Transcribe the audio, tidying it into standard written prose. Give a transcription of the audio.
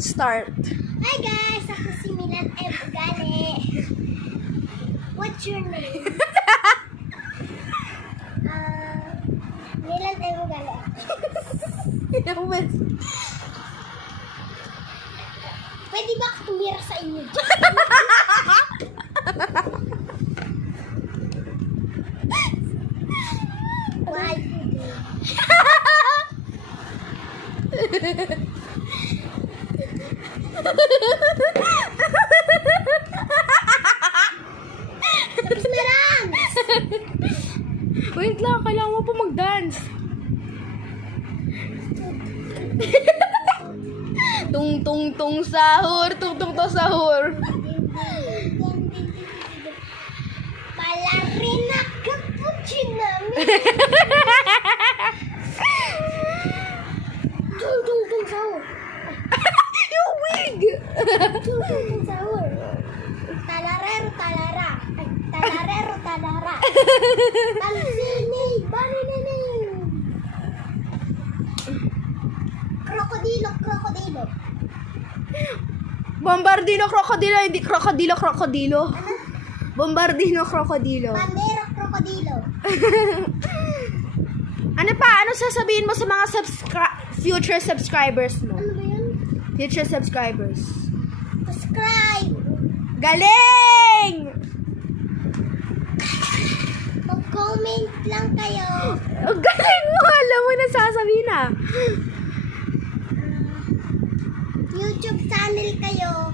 Start. Hi guys! Ako si Milan M. Ugale. What's your name? Milan M. Ugale. Pwede ba ako tumira sa inyo dyan? Why? Tapos na lang! Wait lang, kailangan mo pa mag-dance. Tung tung tung sahur, tung tung tung sahur. Balarina cappuccino. Tung tung tung sahur. Yung wig! Tung tung tung sahur. Talarero talara. Ay, talarero talara. Tansini, baninini. Krokodilo, krokodilo. Bombardino krokodilo, hindi krokodilo krokodilo. Bombardino krokodilo. Bandera, krokodilo. Ano pa? Ano sasabihin mo sa mga future subscribers mo? Ano ba yun? Future subscribers. Subscribe. Galing! Mag-comment lang kayo. Ang galing mo! Alam mo na sasabihin na. YouTube channel kayo.